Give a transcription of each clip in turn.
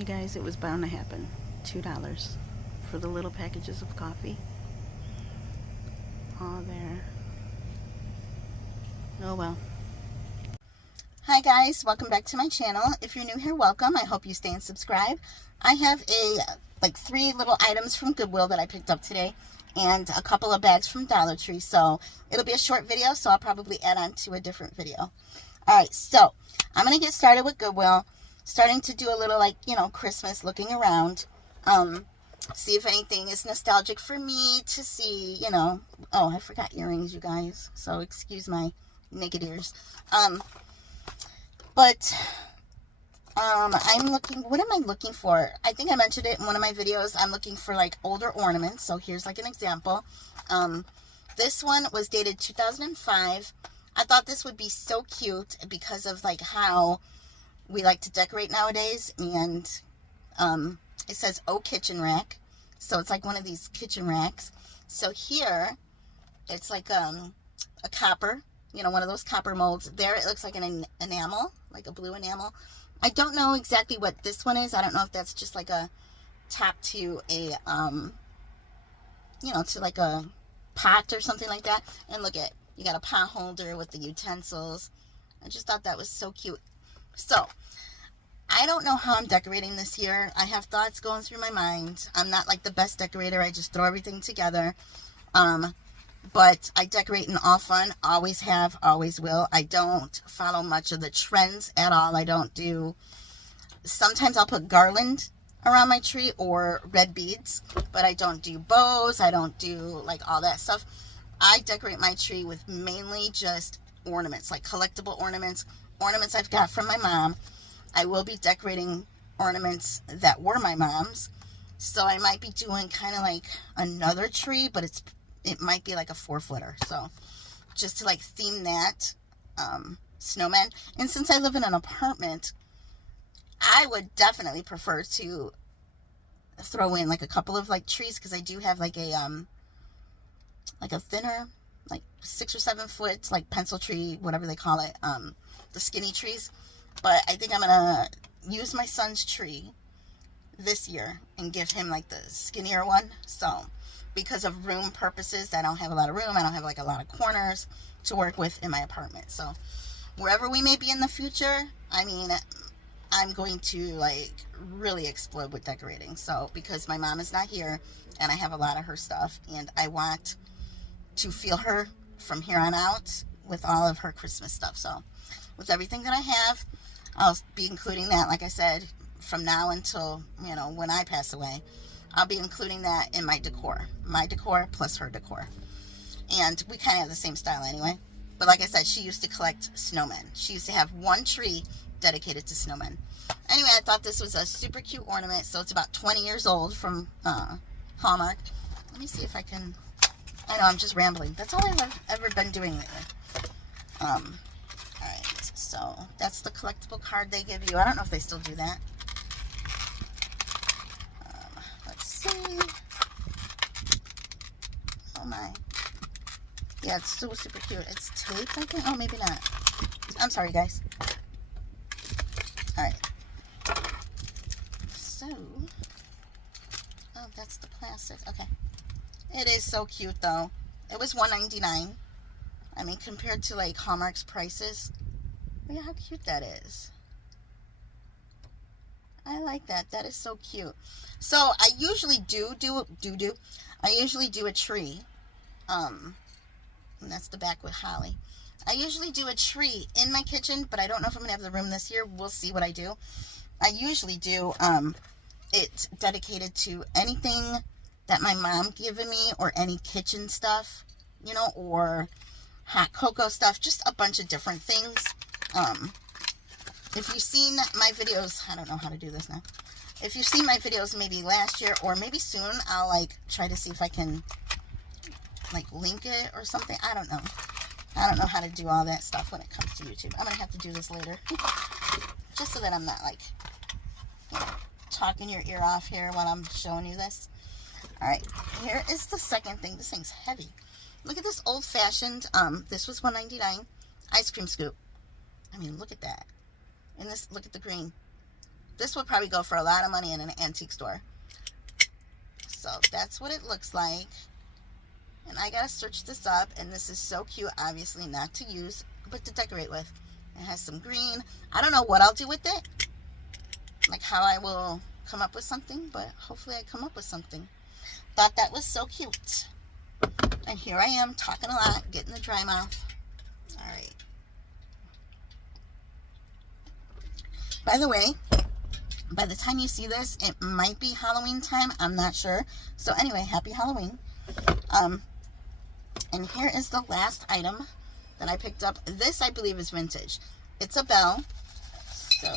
You guys, it was bound to happen. $2 for the little packages of coffee. All there. Oh well. Hi guys, welcome back to my channel. If you're new here, welcome. I hope you stay and subscribe. I have like 3 little items from Goodwill that I picked up today and a couple of bags from Dollar Tree. So it'll be a short video, so I'll probably add on to a different video. Alright, so I'm going to get started with Goodwill. Starting to do a little, like, you know, Christmas looking around. See if anything is nostalgic for me to see, you know. Oh, I forgot earrings, you guys. So excuse my naked ears. But I'm looking, what am I looking for? I think I mentioned it in one of my videos. I'm looking for like older ornaments. So here's like an example. This one was dated 2005. I thought this would be so cute because of like how we like to decorate nowadays. And it says "Oh Kitchen Rack." So it's like one of these kitchen racks. So here it's like a copper, you know, one of those copper molds. There it looks like an enamel, like a blue enamel. I don't know exactly what this one is. I don't know if that's just like a top to a you know, to like a pot or something like that. And look at, you got a pot holder with the utensils. I just thought that was so cute. So I don't know how I'm decorating this year. I have thoughts going through my mind. I'm not like the best decorator. I just throw everything together. But I decorate in all fun. Always have, always will. I don't follow much of the trends at all. I don't do, sometimes I'll put garland around my tree or red beads, but I don't do bows. I don't do like all that stuff. I decorate my tree with mainly just ornaments, like collectible ornaments, ornaments I've got from my mom. I will be decorating ornaments that were my mom's. So I might be doing kind of like another tree, but it might be like a 4-footer. So just to like theme that, snowman. And since I live in an apartment, I would definitely prefer to throw in like a couple of like trees, because I do have like a thinner, like 6 or 7 foot, like pencil tree, whatever they call it, the skinny trees. But I think I'm going to use my son's tree this year and give him like the skinnier one. So because of room purposes, I don't have a lot of room. I don't have like a lot of corners to work with in my apartment. So wherever we may be in the future, I mean, I'm going to like really explode with decorating. So because my mom is not here and I have a lot of her stuff, and I want to feel her from here on out with all of her Christmas stuff. So with everything that I have, I'll be including that, like I said, from now until, you know, when I pass away. I'll be including that in my decor. My decor plus her decor. And we kind of have the same style anyway. But like I said, she used to collect snowmen. She used to have one tree dedicated to snowmen. Anyway, I thought this was a super cute ornament. So it's about 20 years old from Hallmark. Let me see if I can... I know, I'm just rambling. That's all I've ever been doing lately. Alright, so that's the collectible card they give you. I don't know if they still do that. Let's see. Oh my. Yeah, it's so super cute. It's taped, I think. Oh, maybe not. I'm sorry, guys. Alright. So. Oh, that's the plastic. Okay. It is so cute, though. It was $1.99. I mean, compared to, like, Hallmark's prices. Look at how cute that is. I like that. That is so cute. So, I usually I usually do a tree. And that's the back with holly. I usually do a tree in my kitchen, but I don't know if I'm going to have the room this year. We'll see what I do. I usually do it dedicated to anything that my mom given me, or any kitchen stuff, you know, or hot cocoa stuff, just a bunch of different things. If you've seen my videos, I don't know how to do this now. If you've seen my videos maybe last year or maybe soon, I'll like try to see if I can like link it or something. I don't know. I don't know how to do all that stuff when it comes to YouTube. I'm going to have to do this later. Just so that I'm not like, you know, talking your ear off here while I'm showing you this. Alright, here is the second thing. This thing's heavy. Look at this old-fashioned, this was $1.99 ice cream scoop. I mean, look at that. And this, look at the green. This would probably go for a lot of money in an antique store. So that's what it looks like. And I gotta search this up, and this is so cute. Obviously not to use, but to decorate with. It has some green. I don't know what I'll do with it, like how I will come up with something, but hopefully I come up with something. Thought that was so cute. And here I am talking a lot, getting the dry mouth. All right. By the way, by the time you see this, it might be Halloween time. I'm not sure. So anyway, happy Halloween. And here is the last item that I picked up. This, I believe, is vintage. It's a bell. So,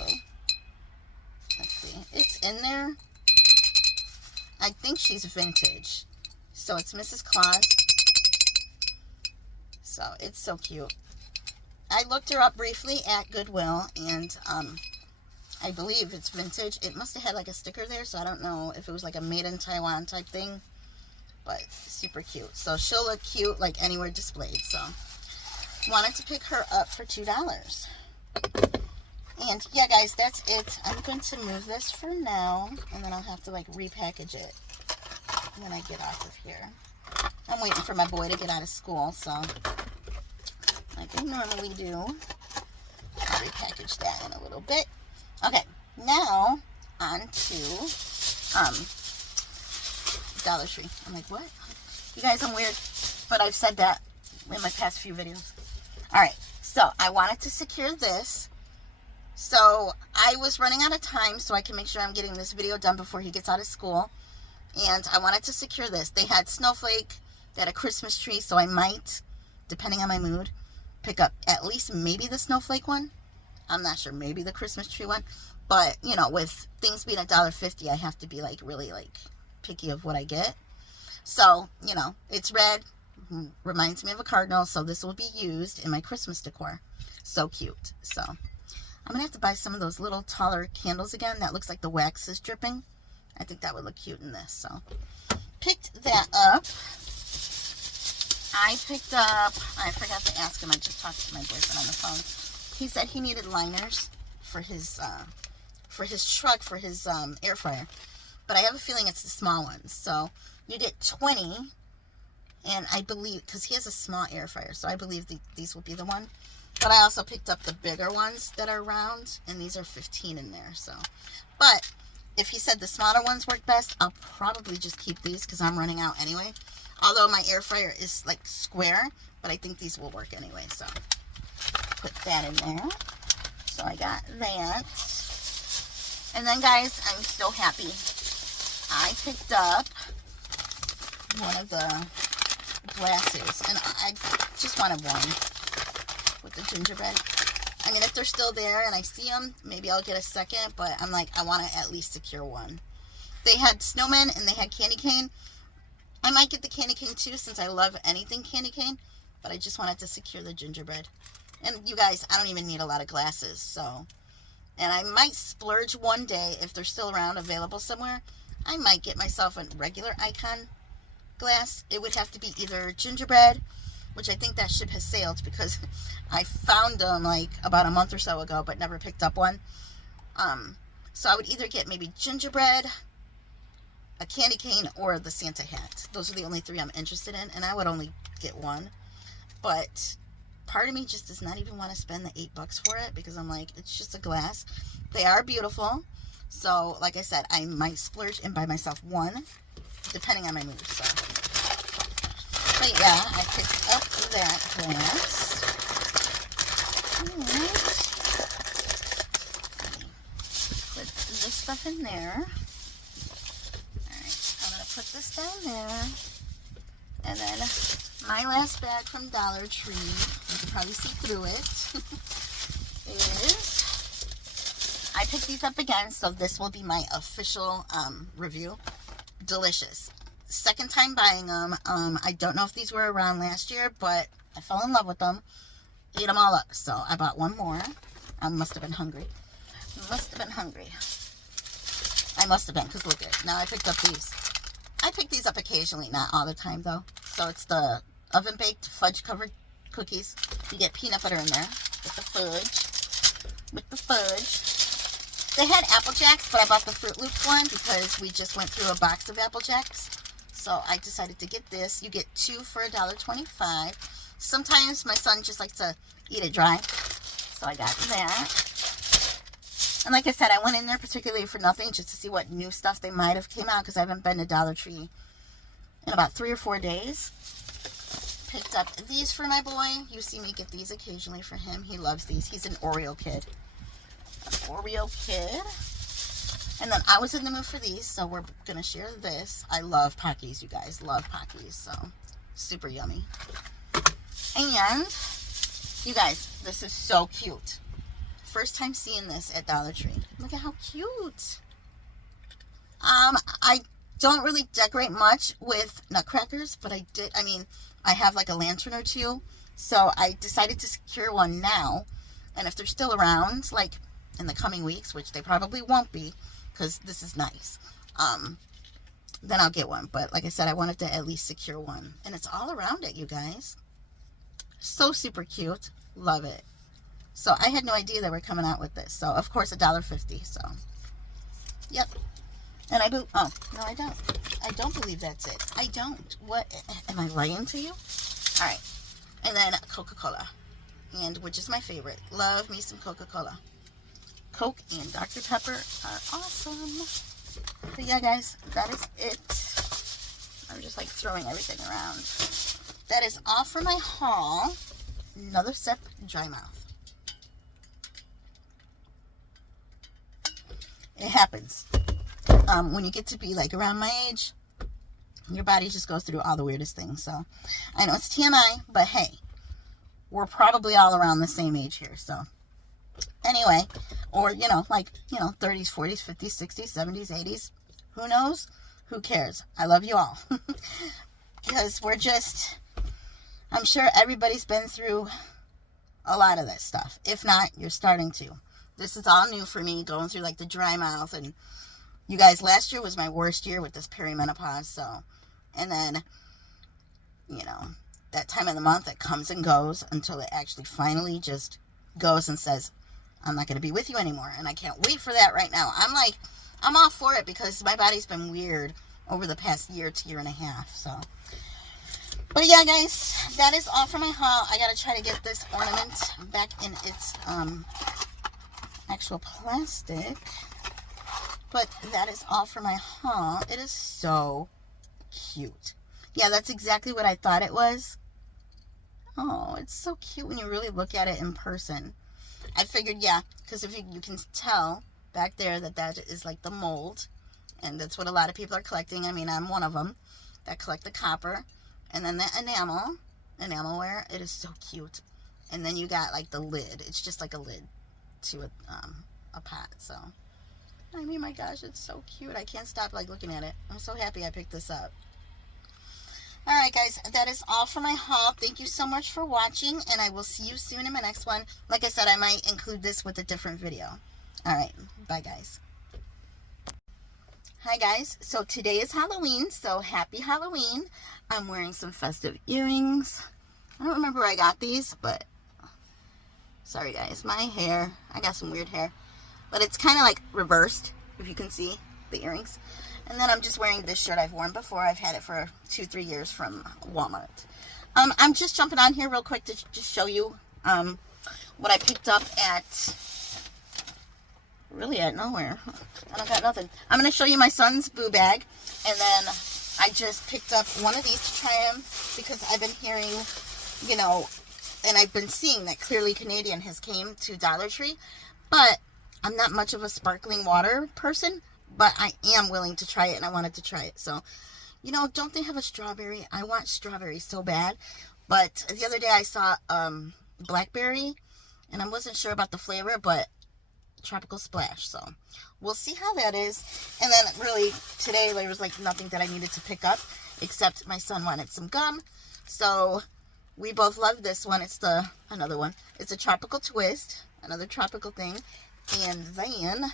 let's see. It's in there. I think she's vintage. So, it's Mrs. Claus. So, it's so cute. I looked her up briefly at Goodwill, and I believe it's vintage. It must have had like a sticker there, so I don't know if it was like a made in Taiwan type thing. But super cute. So she'll look cute like anywhere displayed. So wanted to pick her up for $2. And yeah, guys, that's it. I'm going to move this for now, and then I'll have to like repackage it when I get off of here. I'm waiting for my boy to get out of school, so like I normally do. I'll repackage that in a little bit. Okay, now on to Dollar Tree. I'm like, what? You guys, I'm weird, but I've said that in my past few videos. Alright, so I wanted to secure this. So I was running out of time, so I can make sure I'm getting this video done before he gets out of school. And I wanted to secure this. They had snowflake, they had a Christmas tree, so I might, depending on my mood, pick up at least maybe the snowflake one. I'm not sure, maybe the Christmas tree one. But, you know, with things being $1.50, I have to be like really like picky of what I get. So, you know, it's red, reminds me of a cardinal, so this will be used in my Christmas decor. So cute. So I'm gonna have to buy some of those little taller candles again. That looks like the wax is dripping. I think that would look cute in this. So picked that up. I picked up, I forgot to ask him, I just talked to my boyfriend on the phone. He said he needed liners for his truck, for his air fryer. But I have a feeling it's the small ones. So you get 20. And I believe, because he has a small air fryer, so I believe these will be the one. But I also picked up the bigger ones that are round. And these are 15 in there. So, but if he said the smaller ones work best, I'll probably just keep these because I'm running out anyway. Although my air fryer is like square. But I think these will work anyway. So put that in there. So I got that. And then guys, I'm so happy. I picked up one of the glasses, and I just wanted one with the gingerbread. I mean, if they're still there and I see them, maybe I'll get a second, but I'm like, I want to at least secure one. They had snowmen and they had candy cane. I might get the candy cane too, since I love anything candy cane, but I just wanted to secure the gingerbread. And you guys, I don't even need a lot of glasses, so. And I might splurge one day, if they're still around, available somewhere. I might get myself a regular icon glass. It would have to be either gingerbread, which I think that ship has sailed because I found them like about a month or so ago, but never picked up one. So I would either get maybe gingerbread, a candy cane, or the Santa hat. Those are the only three I'm interested in, and I would only get one. But part of me just does not even want to spend the $8 for it because I'm like, it's just a glass. They are beautiful. So, like I said, I might splurge and buy myself one, depending on my mood. So, but yeah, I picked up that glass. Put this stuff in there. Alright, I'm going to put this down there. And then my last bag from Dollar Tree, you can probably see through it, is... I picked these up again, so this will be my official review. Delicious. Second time buying them. I don't know if these were around last year, but I fell in love with them. Ate them all up, so I bought one more. I must have been hungry. I must have been, because look at it. Now I picked up these. I pick these up occasionally, not all the time, though. So it's the oven-baked fudge-covered cookies. You get peanut butter in there with the fudge. They had Apple Jacks, but I bought the Fruit Loops one because we just went through a box of Apple Jacks. So I decided to get this. You get 2 for $1.25. Sometimes my son just likes to eat it dry. So I got that. And like I said, I went in there particularly for nothing, just to see what new stuff they might have came out, because I haven't been to Dollar Tree in about 3 or 4 days. Picked up these for my boy. You see me get these occasionally for him. He loves these. He's an Oreo kid. An Oreo kid. And then I was in the mood for these, so we're going to share this. I love Pockies, you guys. Love Pockies, so super yummy. And, you guys, this is so cute. First time seeing this at Dollar Tree. Look at how cute. I don't really decorate much with nutcrackers, but I have like a lantern or two, so I decided to secure one now. And if they're still around, like in the coming weeks, which they probably won't be, because this is nice, then I'll get one. But like I said, I wanted to at least secure one. And it's all around it, you guys. So super cute. Love it. So I had no idea they were coming out with this. So of course $1.50. So yep. And oh no, I don't. I don't believe that's it. I don't. What am I lying to you? All right. And then Coca-Cola, and which is my favorite. Love me some Coca-Cola. Coke and Dr. Pepper are awesome. But yeah, guys, that is it. I'm just like throwing everything around. That is all for my haul. Another sip, dry mouth. It happens. When you get to be like around my age, your body just goes through all the weirdest things. So I know it's TMI, but hey, we're probably all around the same age here. So anyway, or, you know, like, you know, 30s, 40s, 50s, 60s, 70s, 80s. Who knows? Who cares? I love you all. Because we're just, I'm sure everybody's been through a lot of that stuff. If not, you're starting to. This is all new for me, going through like the dry mouth. And you guys, last year was my worst year with this perimenopause. So, and then, you know, that time of the month that comes and goes until it actually finally just goes and says, I'm not going to be with you anymore. And I can't wait for that right now. I'm all for it because my body's been weird over the past year to year and a half. So, but yeah, guys, that is all for my haul. I got to try to get this ornament back in its actual plastic. But that is all for my haul. It is so cute. Yeah, that's exactly what I thought it was. Oh, it's so cute when you really look at it in person. I figured, yeah, because if you can tell back there that is like the mold. And that's what a lot of people are collecting. I mean, I'm one of them that collect the copper. And then the enamelware. It is so cute. And then you got like the lid. It's just like a lid to a pot. So, I mean, my gosh, it's so cute. I can't stop like looking at it. I'm so happy I picked this up. Alright guys, that is all for my haul. Thank you so much for watching, and I will see you soon in my next one. Like I said, I might include this with a different video. Alright, bye guys. Hi guys, so today is Halloween, so happy Halloween. I'm wearing some festive earrings. I don't remember where I got these, but sorry guys, my hair, I got some weird hair. But it's kind of like reversed, if you can see the earrings. And then I'm just wearing this shirt I've worn before. I've had it for 2-3 years from Walmart. I'm just jumping on here real quick to just show you what I picked up at, really at nowhere. I don't got nothing. I'm going to show you my son's boo bag. And then I just picked up one of these to try them because I've been hearing, you know, and I've been seeing that Clearly Canadian has came to Dollar Tree. But I'm not much of a sparkling water person. But I am willing to try it, and I wanted to try it. So, you know, don't they have a strawberry? I want strawberry so bad. But the other day I saw blackberry, and I wasn't sure about the flavor, but tropical splash. So, we'll see how that is. And then, really, today there was, like, nothing that I needed to pick up, except my son wanted some gum. So, we both love this one. It's another one. It's a tropical twist, another tropical thing. And then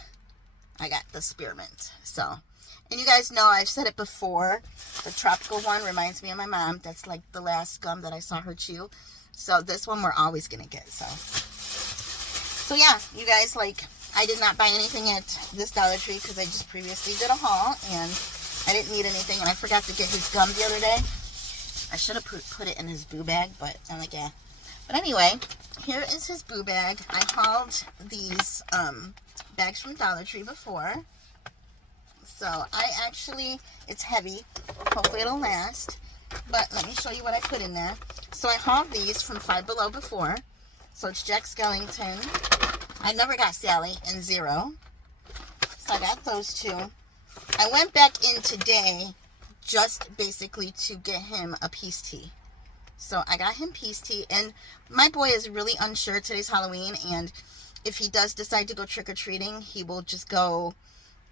I got the spearmint. So, and you guys know, I've said it before, the tropical one reminds me of my mom. That's like the last gum that I saw her chew. So this one we're always going to get. So yeah, you guys, like, I did not buy anything at this Dollar Tree because I just previously did a haul and I didn't need anything, and I forgot to get his gum the other day. I should have put it in his boo bag, but I'm like, yeah. But anyway, here is his boo bag. I hauled these bags from Dollar Tree before. So I actually, it's heavy. Hopefully it'll last. But let me show you what I put in there. So I hauled these from Five Below before. So it's Jack Skellington. I never got Sally and Zero. So I got those two. I went back in today just basically to get him a peace tea. So I got him peace tea. And my boy is really unsure. Today's Halloween. And if he does decide to go trick-or-treating, he will just go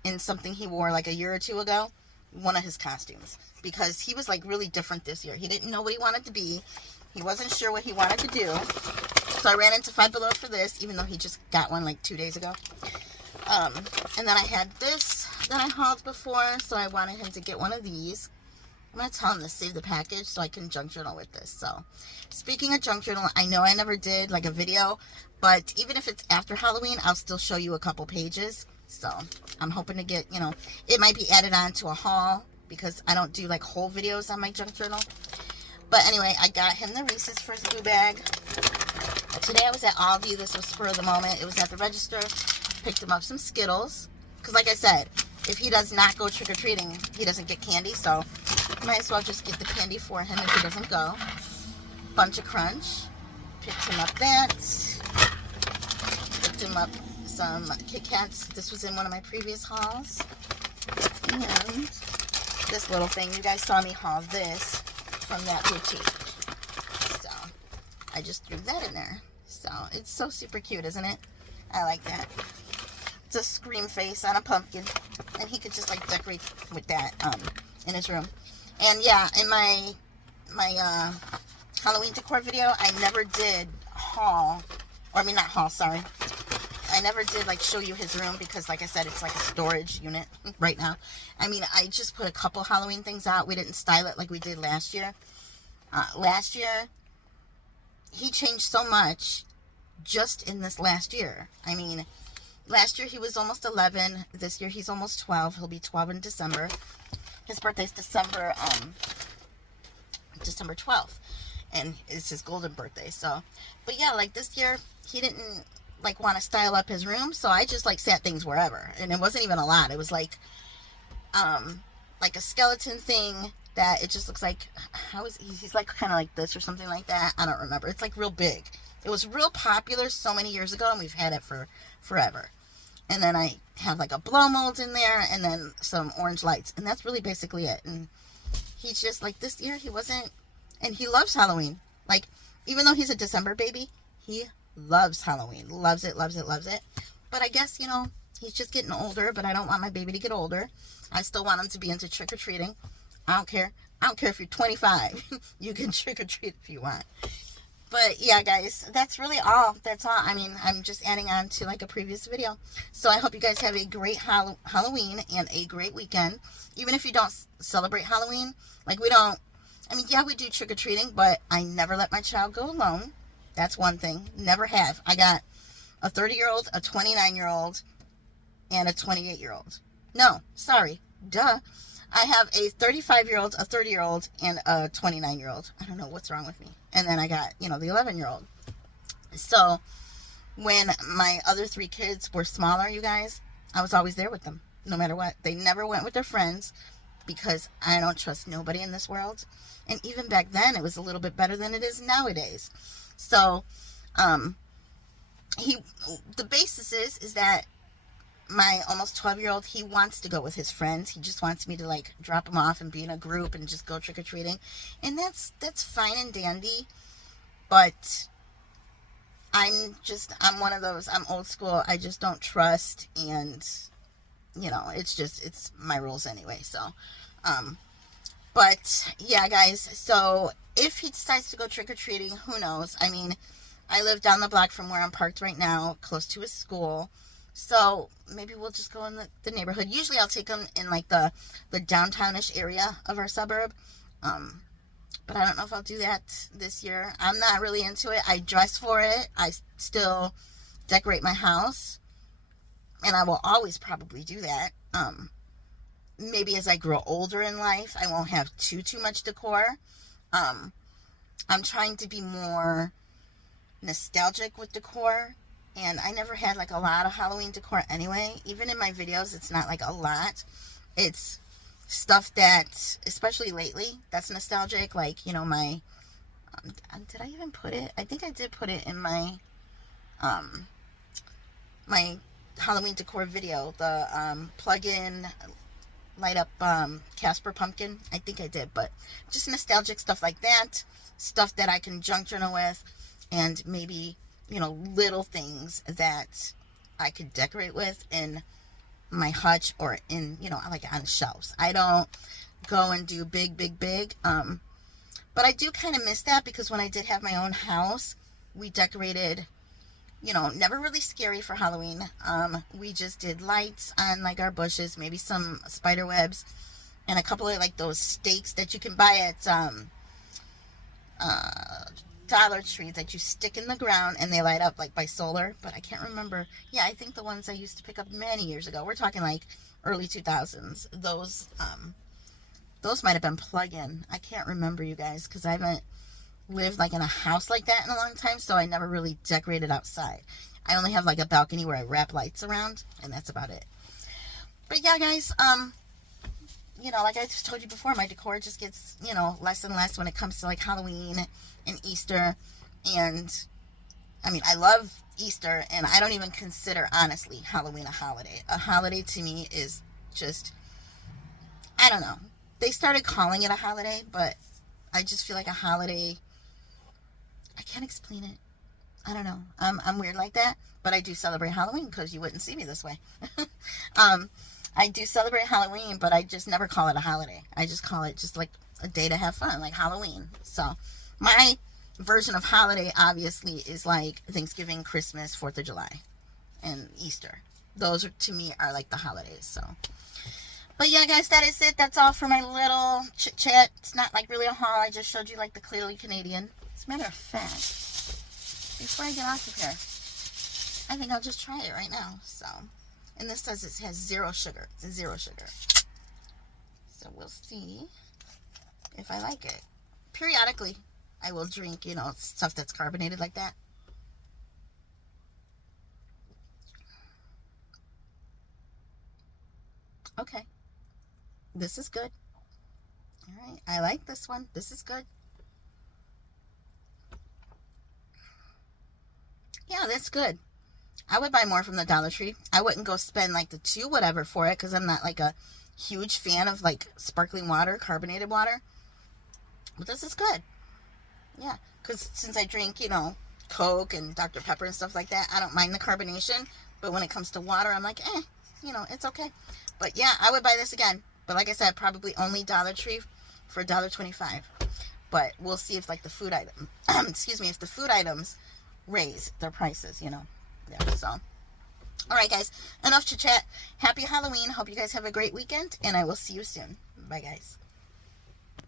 in something he wore like a year or two ago. One of his costumes. Because he was like really different this year. He didn't know what he wanted to be. He wasn't sure what he wanted to do. So I ran into Five Below for this, even though he just got one like 2 days ago. And then I had this that I hauled before, so I wanted him to get one of these. I'm going to tell him to save the package so I can junk journal with this. So, speaking of junk journal, I know I never did like a video, but even if it's after Halloween, I'll still show you a couple pages. So, I'm hoping to get, you know, it might be added on to a haul because I don't do like whole videos on my junk journal. But anyway, I got him the Reese's for his boo bag. Today I was at Aldi. This was spur of the moment. It was at the register. Picked him up some Skittles. Because like I said, if he does not go trick-or-treating, he doesn't get candy. So might as well just get the candy for him if he doesn't go. Bunch of Crunch. Picked him up that. Picked him up some Kit Kats. This was in one of my previous hauls. And this little thing. You guys saw me haul this from that boutique. So I just threw that in there. So it's so super cute, isn't it? I like that. It's a scream face on a pumpkin, and he could just like decorate with that in his room. And yeah, in my Halloween decor video, I never did haul, or I mean not haul, sorry. I never did like show you his room because like I said, it's like a storage unit right now. I mean, I just put a couple Halloween things out. We didn't style it like we did last year. Last year, he changed so much just in this last year. I mean, last year he was almost 11. This year he's almost 12. He'll be 12 in December. His birthday's December 12th. And it's his golden birthday. So, but yeah, like this year, he didn't like want to style up his room. So I just like sat things wherever. And it wasn't even a lot. It was like a skeleton thing that it just looks like, he's like kind of like this or something like that. I don't remember. It's like real big. It was real popular so many years ago, and we've had it for forever. And then I have like a blow mold in there, and then some orange lights, and that's really basically it. And he's just like, this year he wasn't, and he loves Halloween. Like, even though he's a December baby, he loves Halloween. Loves it, loves it, loves it. But I guess, you know, he's just getting older, but I don't want my baby to get older. I still want him to be into trick-or-treating. I don't care. I don't care if you're 25. You can trick-or-treat if you want. But yeah, guys, that's really all. That's all. I mean, I'm just adding on to like a previous video. So I hope you guys have a great Halloween and a great weekend. Even if you don't celebrate Halloween, like we don't, I mean, yeah, we do trick-or-treating, but I never let my child go alone. That's one thing. Never have. I got a 30-year-old, a 29-year-old, and a 28-year-old. No, sorry. Duh. I have a 35-year-old, a 30-year-old, and a 29-year-old. I don't know what's wrong with me. And then I got, you know, the 11-year-old. So, when my other 3 kids were smaller, you guys, I was always there with them, no matter what. They never went with their friends because I don't trust nobody in this world. And even back then, it was a little bit better than it is nowadays. So, the basis is that my almost 12-year-old, he wants to go with his friends. He just wants me to like drop him off and be in a group and just go trick-or-treating. And that's fine and dandy. But I'm one of those, I'm old school. I just don't trust, and you know, it's my rules anyway. So, but yeah, guys, so if he decides to go trick-or-treating, who knows? I mean, I live down the block from where I'm parked right now, close to his school. So maybe we'll just go in the neighborhood. Usually I'll take him in like the downtownish area of our suburb. But I don't know if I'll do that this year. I'm not really into it. I dress for it. I still decorate my house. and I will always probably do that. Maybe as I grow older in life, I won't have too much decor. I'm trying to be more nostalgic with decor, and I never had like a lot of Halloween decor anyway. Even in my videos, it's not like a lot. It's stuff that, especially lately, that's nostalgic. Like, you know, my did I even put it? I think I did put it in my my Halloween decor video, the plug-in light up Casper pumpkin. I think I did, but just nostalgic stuff like that, stuff that I can junk journal with, and maybe, you know, little things that I could decorate with in my hutch or in, you know, like on shelves. I don't go and do big, but I do kind of miss that, because when I did have my own house, we decorated, you know, never really scary for Halloween. We just did lights on like our bushes, maybe some spider webs, and a couple of like those stakes that you can buy at Dollar Tree that you stick in the ground and they light up like by solar. But I can't remember. Yeah, I think the ones I used to pick up many years ago, we're talking like early 2000s. Those might have been plug-in. I can't remember, you guys, because I haven't lived like in a house like that in a long time, so I never really decorated outside. I only have like a balcony where I wrap lights around, and that's about it. But yeah, guys, you know, like I just told you before, my decor just gets, you know, less and less when it comes to like Halloween and Easter. And I mean, I love Easter, and I don't even consider, honestly, Halloween a holiday. A holiday to me is just, I don't know. They started calling it a holiday, but I just feel like a holiday, I can't explain it. I don't know. I'm weird like that, but I do celebrate Halloween, because you wouldn't see me this way. I do celebrate Halloween, but I just never call it a holiday. I just call it just like a day to have fun, like Halloween. So my version of holiday obviously is like Thanksgiving, Christmas, 4th of July, and Easter. Those are, to me, are like the holidays. So, but yeah, guys, that is it. That's all for my little chit chat. It's not like really a haul. I just showed you like the Clearly Canadian. As a matter of fact, before I get off of here, I think I'll just try it right now. So, and this says it has 0 sugar. It's 0 sugar. So we'll see if I like it. Periodically, I will drink, you know, stuff that's carbonated like that. Okay. This is good. All right. I like this one. This is good. Yeah, that's good. I would buy more from the Dollar Tree. I wouldn't go spend like the $2 whatever for it, because I'm not like a huge fan of like sparkling water, carbonated water. But this is good. Yeah, because since I drink, you know, Coke and Dr. Pepper and stuff like that, I don't mind the carbonation. But when it comes to water, I'm like, you know, it's okay. But yeah, I would buy this again. But like I said, probably only Dollar Tree for $1.25. But we'll see if like the food item, excuse me, if the food items raise their prices, you know. Yeah, so. All right, guys, enough chit chat. Happy Halloween. Hope you guys have a great weekend, and I will see you soon. Bye, guys.